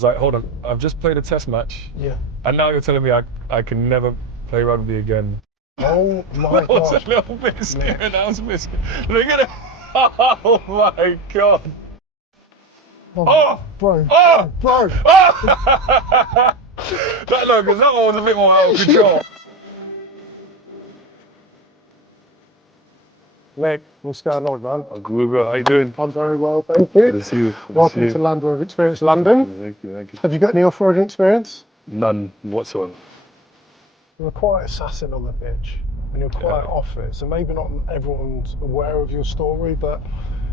was like, hold on, I've just played a test match. Yeah. And now you're telling me I can never play rugby again. Oh my That was God. a little bit scary. That was a bit scary. Look at it. Oh my God. Oh! Bro. Oh! Bro. Oh! No, because that one was a bit more out of control. Mate, what's going on, man? How you doing? I'm very well, thank you. Good to see you. Welcome to Land Rover Experience London. Thank you. Have you got any off-roading experience? None whatsoever. You're quite assassin on the pitch, and you're quite off it. So maybe not everyone's aware of your story, but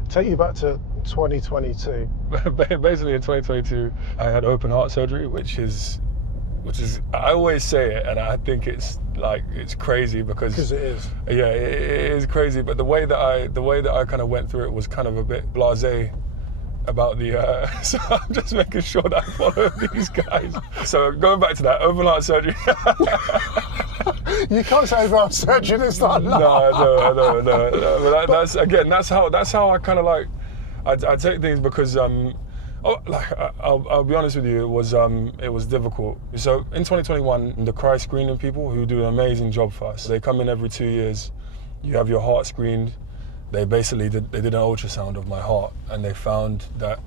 take you back to 2022. Basically, in 2022, I had open heart surgery, which is, I always say it, and I think it's crazy because it is. Yeah, it is crazy. But the way that I kind of went through it was kind of a bit blasé about the. So I'm just making sure that I follow these guys. So going back to that open heart surgery. You can't say open heart surgery. It's not. No. But that's how I kind of like. I take things because I'll be honest with you, it was difficult. So in 2021, the Cry screening people who do an amazing job for us, they come in every 2 years. You have your heart screened. They basically did an ultrasound of my heart, and they found that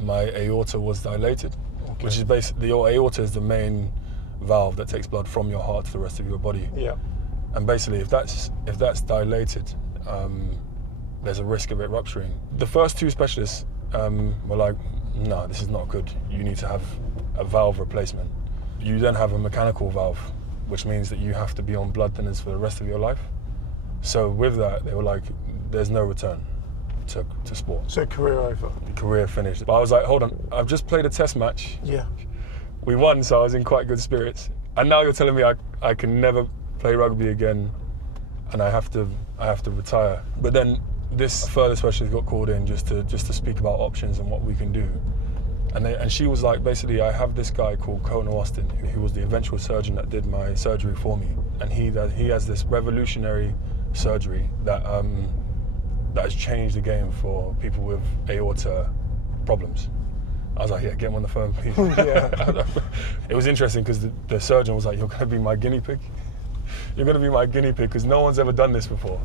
my aorta was dilated, which is basically, your aorta is the main valve that takes blood from your heart to the rest of your body. Yeah. And basically, if that's dilated, there's a risk of it rupturing. The first two specialists were like, no, this is not good. You need to have a valve replacement. You then have a mechanical valve, which means that you have to be on blood thinners for the rest of your life. So with that, they were like, there's no return to sport. So career over. Career finished. But I was like, hold on, I've just played a test match. Yeah. We won, so I was in quite good spirits. And now you're telling me I can never play rugby again, and I have to retire. But then this further specialist got called in just to speak about options and what we can do. And she was like, basically, I have this guy called Kona Austin, who was the eventual surgeon that did my surgery for me, and he has this revolutionary surgery that has changed the game for people with aorta problems. I was like, yeah, get him on the phone, please. Yeah. It was interesting because the surgeon was like, you're going to be my guinea pig. You're going to be my guinea pig because no one's ever done this before.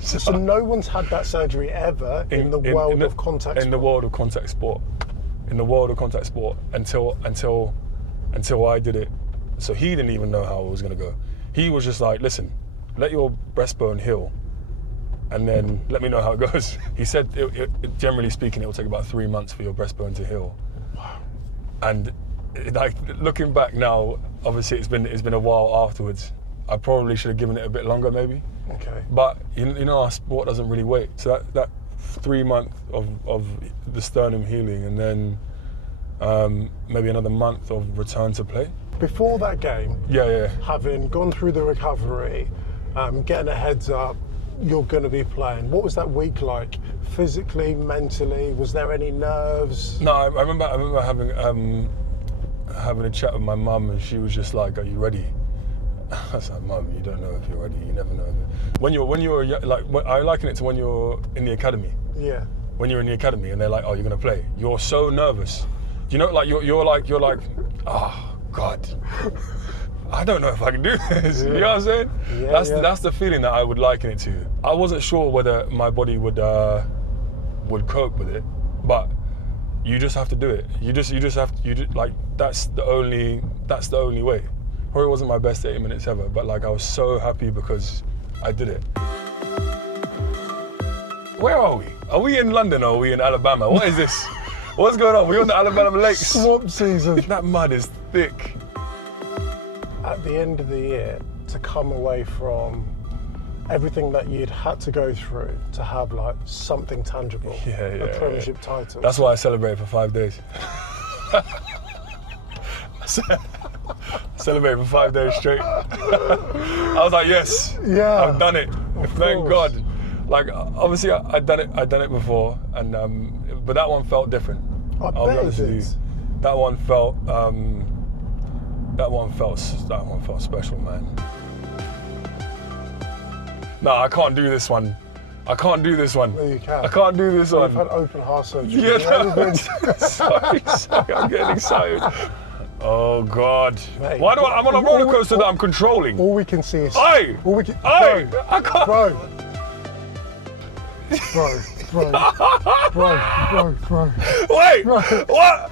So no one's had that surgery ever in the world of contact sport? In the world of contact sport. In the world of contact sport until I did it. So he didn't even know how it was going to go. He was just like, listen, let your breastbone heal and then let me know how it goes. He said, generally speaking, it will take about 3 months for your breastbone to heal. Wow. And like looking back now, obviously it's been a while afterwards. I probably should have given it a bit longer maybe. Okay. But you know our sport doesn't really wait. So that 3 months of the sternum healing and then maybe another month of return to play. Before that game, Yeah. having gone through the recovery, getting a heads up, you're going to be playing. What was that week like? Physically, mentally? Was there any nerves? No, I remember having a chat with my mum, and she was just like, "Are you ready?" I was like, "Mum, you don't know if you're ready. You never know." When you're like, I liken it to when you're in the academy. Yeah. When you're in the academy and they're like, "Oh, you're gonna play," you're so nervous. You know, like you're like, "Oh God, I don't know if I can do this." Yeah. You know what I'm saying? Yeah, That's the feeling that I would liken it to. I wasn't sure whether my body would cope with it, but you just have to do it. You just have to. Like that's the only way. Probably wasn't my best 80 minutes ever, but like I was so happy because I did it. Where are we? Are we in London or are we in Alabama? What is this? What's going on? We're on the Alabama Lakes. Swamp season. That mud is thick. At the end of the year, to come away from everything that you'd had to go through to have like something tangible, a Premiership title. That's why I celebrated for 5 days. Celebrated for 5 days straight. I was like, yes, Yeah. I've done it. Thank course. God. Like obviously I'd done it before, and but that one felt different. I I'll be bet honest it with you. is. That one felt special, man. No, I can't do this one I can't do this one. No, you can. I can't do this one. You've had open heart surgery. Yeah, sorry, I'm getting excited. Oh God! Mate, Why do I'm on a roller coaster that I'm controlling? All we can see is. Aye! All we can. Aye! I can't. Bro. Wait! Bro. What?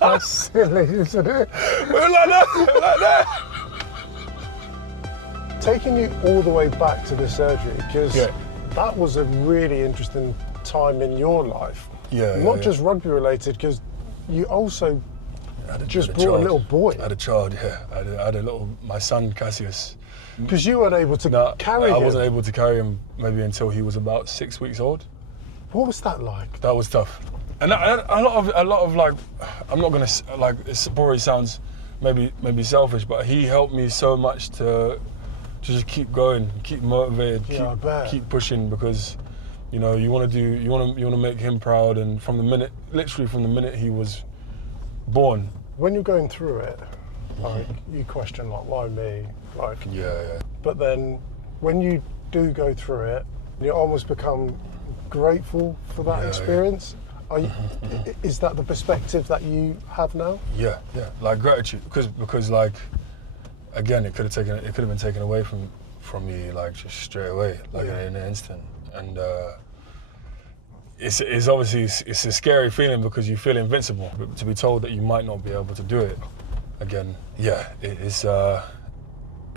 That's silly, isn't it? Like that. Taking you all the way back to the surgery, because that was a really interesting time in your life. Not just rugby related, because you also just brought a little boy. I had a child, yeah. I had a little, my son Cassius. Because you weren't able to carry him. I wasn't able to carry him maybe until he was about 6 weeks old. What was that like? That was tough. And a lot of like, I'm not gonna like, it probably sounds maybe selfish, but he helped me so much to just keep going, keep motivated, keep pushing, because you know you want to make him proud. And literally from the minute he was born. When you're going through it, like you question like, why me? Like But then when you do go through it, you almost become grateful for that experience. Is that the perspective that you have now? Yeah, like gratitude, because like, again, it could have been taken away from me like just straight away, like in an instant. And it's obviously it's a scary feeling because you feel invincible. But to be told that you might not be able to do it again, it's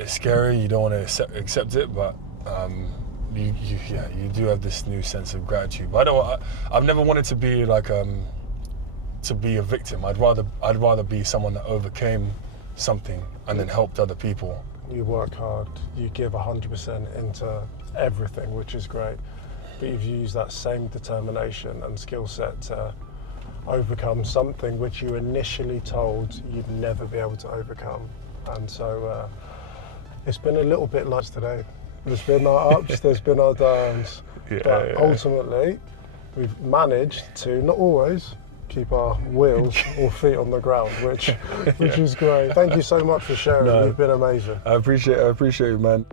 scary. You don't want to accept it, but you do have this new sense of gratitude. But I've never wanted to be like to be a victim. I'd rather be someone that overcame something and then helped other people. You work hard, you give 100% into everything, which is great. But you've used that same determination and skill set to overcome something which you initially told you'd never be able to overcome. And so it's been a little bit like today. There's been our ups, there's been our downs. But ultimately, we've managed to, not always, keep our wheels or feet on the ground, which is great. Thank you so much for sharing. You've been amazing. I appreciate it, man.